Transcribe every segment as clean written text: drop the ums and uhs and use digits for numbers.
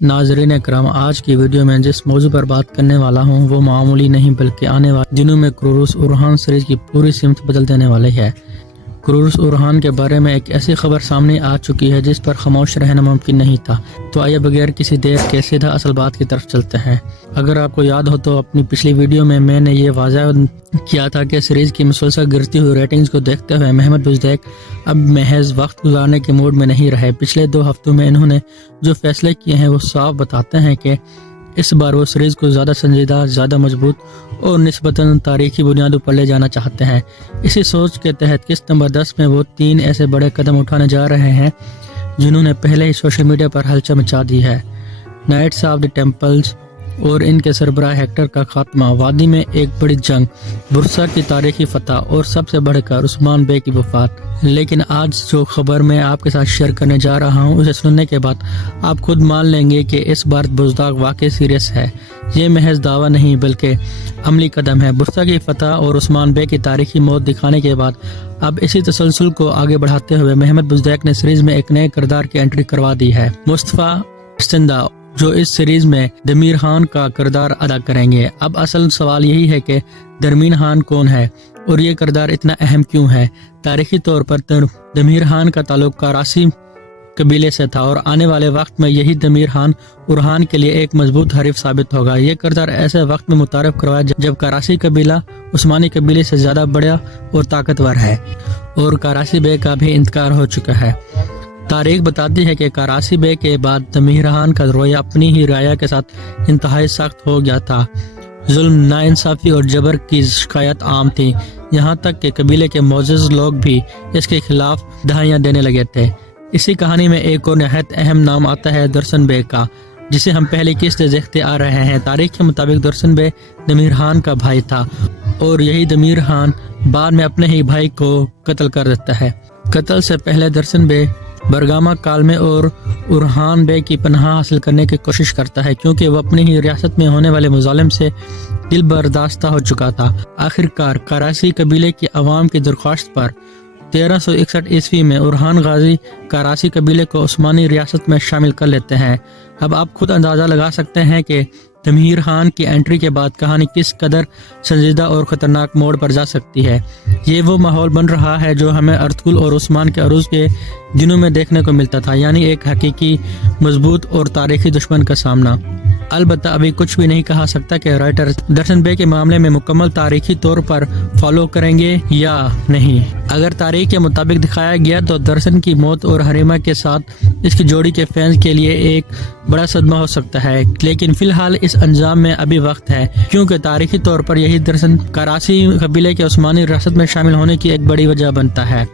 नाज़रीन करम, आज की वीडियो में जिस मौजू पर बात करने वाला हूँ वो मामूली नहीं बल्कि आने वाले दिनों में क्रूरुस उरहान सीरीज की पूरी सिमत बदल देने वाली है। क्रूरुस उरहान के बारे में एक ऐसी खबर सामने आ चुकी है जिस पर खामोश रहना मुमकिन नहीं था। तो आइए बगैर किसी देर के सीधा असल बात की तरफ चलते हैं। अगर आपको याद हो तो अपनी पिछली वीडियो में मैंने ये वाज़ह किया था कि सीरीज की मुसलसल गिरती हुई रेटिंग्स को देखते हुए महमद बुज़दैक अब महज वक्त गुजारने के मूड में नहीं रहे। पिछले 2 हफ्तों में इन्होंने जो फैसले किए हैं वो साफ बताते हैं कि इस बार वो सीरीज को ज़्यादा संजीदा, ज़्यादा मजबूत और निस्बतन तारीखी बुनियादों पर ले जाना चाहते हैं। इसी सोच के तहत किस्त नंबर 10 में वो 3 ऐसे बड़े कदम उठाने जा रहे हैं जिन्होंने पहले ही सोशल मीडिया पर हलचल मचा दी है। नाइट्स ऑफ द टेम्पल्स और इनके सरबराह हेक्टर का खात्मा, वादी में एक बड़ी जंग, बुरसा की तारीखी फतह और सबसे बढ़कर उस्मान बे की वफात। लेकिन आज जो खबर मैं आपके साथ शेयर करने जा रहा हूँ उसे सुनने के बाद आप खुद मान लेंगे कि इस बार बुज़दाक वाकई सीरियस है। ये महज दावा नहीं बल्कि अमली कदम है। बुरसा की फतह और उस्मान बे की तारीखी मौत दिखाने के बाद अब इसी तसलसल को आगे बढ़ाते हुए महमद बुज़दैक ने सीरीज में एक नए किरदार की एंट्री करवा दी है। मुस्तफ़ा इस्तिंदा, जो इस सीरीज में दमीर खान का किरदार अदा करेंगे। अब असल सवाल यही है कि दरमीन खान कौन है और ये किरदार इतना अहम क्यों है। तारीखी तौर पर दमीर खान का ताल्लुक करासी कबीले से था और आने वाले वक्त में यही दमीर खान उरहान के लिए एक मजबूत हरीफ साबित होगा। ये किरदार ऐसे वक्त में मुतारफ करवाया जब करासी कबीला उस्मानी कबीले से ज्यादा बड़ा और ताकतवर है और करासी बे का भी इंतकाल हो चुका है। तारीख बताती है कि करासी बे के बाद दमीर खान का रवैया अपनी ही राया के साथ इंतहाई सख्त हो गया था। जुल्म, नाइंसाफी और जबर की शिकायत आम थी, यहाँ तक कि कबीले के मोअज़्ज़ज़ लोग भी इसके खिलाफ दहाइयाँ देने लगे थे। इसी कहानी में एक और नहायत अहम नाम आता है दरसन बे का, जिसे हम पहले किस्त देखते आ रहे हैं। तारीख के मुताबिक दरसन बे दमीर खान का भाई था और यही दमीर खान बाद में अपने ही भाई को कत्ल कर देता है। कत्ल से पहले दरसन बे बरगामा काल में और उरहान बे की पनाह हासिल करने की कोशिश करता है क्योंकि वो अपनी ही रियासत में होने वाले मुजालिम से दिल बर्दाश्ता हो चुका था। आखिरकार करासी कबीले की अवाम की दरख्वास्त पर 1361 ईस्वी में उरहान गाजी करासी कबीले को उस्मानी रियासत में शामिल कर लेते हैं। अब आप खुद अंदाज़ा लगा सकते हैं कि दमीर खान की एंट्री के बाद कहानी किस कदर संजीदा और ख़तरनाक मोड़ पर जा सकती है। ये वो माहौल बन रहा है जो हमें अर्तुगरुल और उस्मान के अरूज के दिनों में देखने को मिलता था, यानी एक हकीकी, मजबूत और तारीखी दुश्मन का सामना। अलबत्ता अभी कुछ भी नहीं कहा सकता कि राइटर दरसन बे के मामले में मुकम्मल तारीखी तौर पर फॉलो करेंगे या नहीं। अगर तारीख के मुताबिक दिखाया गया तो दरसन की मौत और हरीमा के साथ इसकी जोड़ी के फैंस के लिए एक बड़ा सदमा हो सकता है, लेकिन फिलहाल इस अंजाम में अभी वक्त है क्योंकि तारीखी तौर पर यही दरसन करासी कबीले के उस्मानी रियासत में शामिल होने की एक बड़ी वजह बनता है।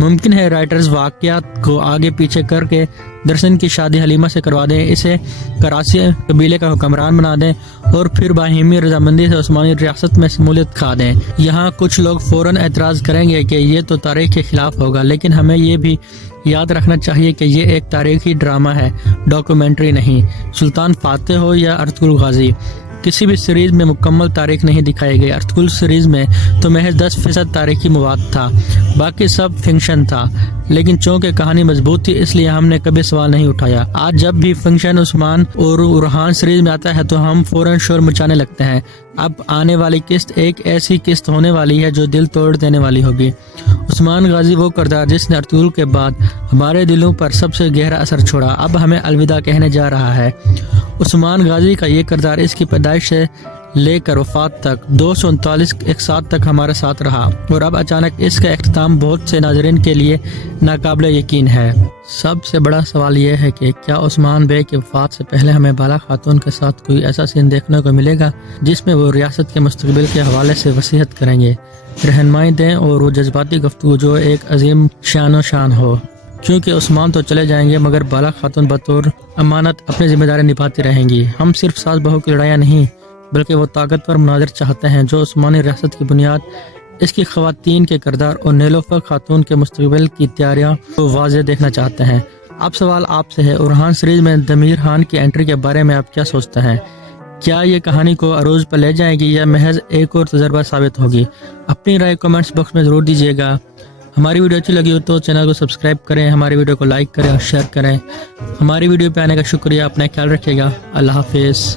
मुमकिन है राइटर्स वाक़यात को आगे पीछे करके दरसन की शादी हलीमा से करवा दें, इसे करासी कबीले का हुक्मरान बना दें और फिर बाहिमी रजामंदी से उस्मानी रियासत में शमूलियत खा दें। यहाँ कुछ लोग फौरन एतराज़ करेंगे कि ये तो तारीख के खिलाफ होगा, लेकिन हमें ये भी याद रखना चाहिए कि ये एक तारीखी ड्रामा है, डॉक्यूमेंट्री नहीं। सुल्तान फातेह हो या अर्तुगरुल गाजी, किसी भी सीरीज में मुकम्मल तारीख नहीं दिखाई गई। अर्तुगरुल सीरीज में तो महज 10% तारीखी मवाद था, बाकी सब फिक्शन था। लेकिन चूंकि कहानी मजबूत थी इसलिए हमने कभी सवाल नहीं उठाया। आज जब भी फिक्शन उस्मान और उरहान सीरीज में आता है तो हम फौरन शोर मचाने लगते हैं। अब आने वाली किस्त एक ऐसी किस्त होने वाली है जो दिल तोड़ देने वाली होगी। उस्मान गाजी वो किरदार जिसने अर्तुगरुल के बाद हमारे दिलों पर सबसे गहरा असर छोड़ा, अब हमें अलविदा कहने जा रहा है। उस्मान गाजी का ये किरदार इसकी पैदाइश से लेकर वफात तक 239 एक साथ तक हमारे साथ रहा और अब अचानक इसका इख्तिताम बहुत से नाज़रीन के लिए नाकाबिले यकीन है। सबसे बड़ा सवाल यह है कि क्या उस्मान बे की वफात से पहले हमें बाला खातून के साथ कोई ऐसा सीन देखने को मिलेगा जिसमें वो रियासत के मुस्तकबिल के हवाले से वसीयत करेंगे, रहनुमाई दें और वो जज्बाती गुफ्तगू जो एक अजीम शानो शान हो। क्योंकि उस्मान तो चले जाएंगे मगर बाला खातून बतौर अमानत अपनी जिम्मेदारी निभाती रहेंगी। हम सिर्फ सास बहू की लड़ाइयाँ नहीं बल्कि वो ताकतवर मुनाज़िर चाहते हैं जो उस्मानी रियासत की बुनियाद, इसकी ख़वातीन के किरदार और नीलोफर खातून के मुस्तकबिल की तैयारियाँ को वाज़ेह देखना चाहते हैं। अब सवाल आपसे है, उरहान सीरीज में दमीर खान की एंट्री के बारे में आप क्या सोचते हैं? क्या ये कहानी को अरूज पर ले जाएगी या महज एक और तजर्बा साबित होगी? अपनी राय कमेंट्स बॉक्स में ज़रूर दीजिएगा। ہماری ویڈیو اچھی لگی ہو تو چینل کو سبسکرائب کریں، ہماری ویڈیو کو لائک کریں اور شیئر کریں۔ ہماری ویڈیو پہ آنے کا شکریہ، اپنا خیال رکھیے گا، اللہ حافظ۔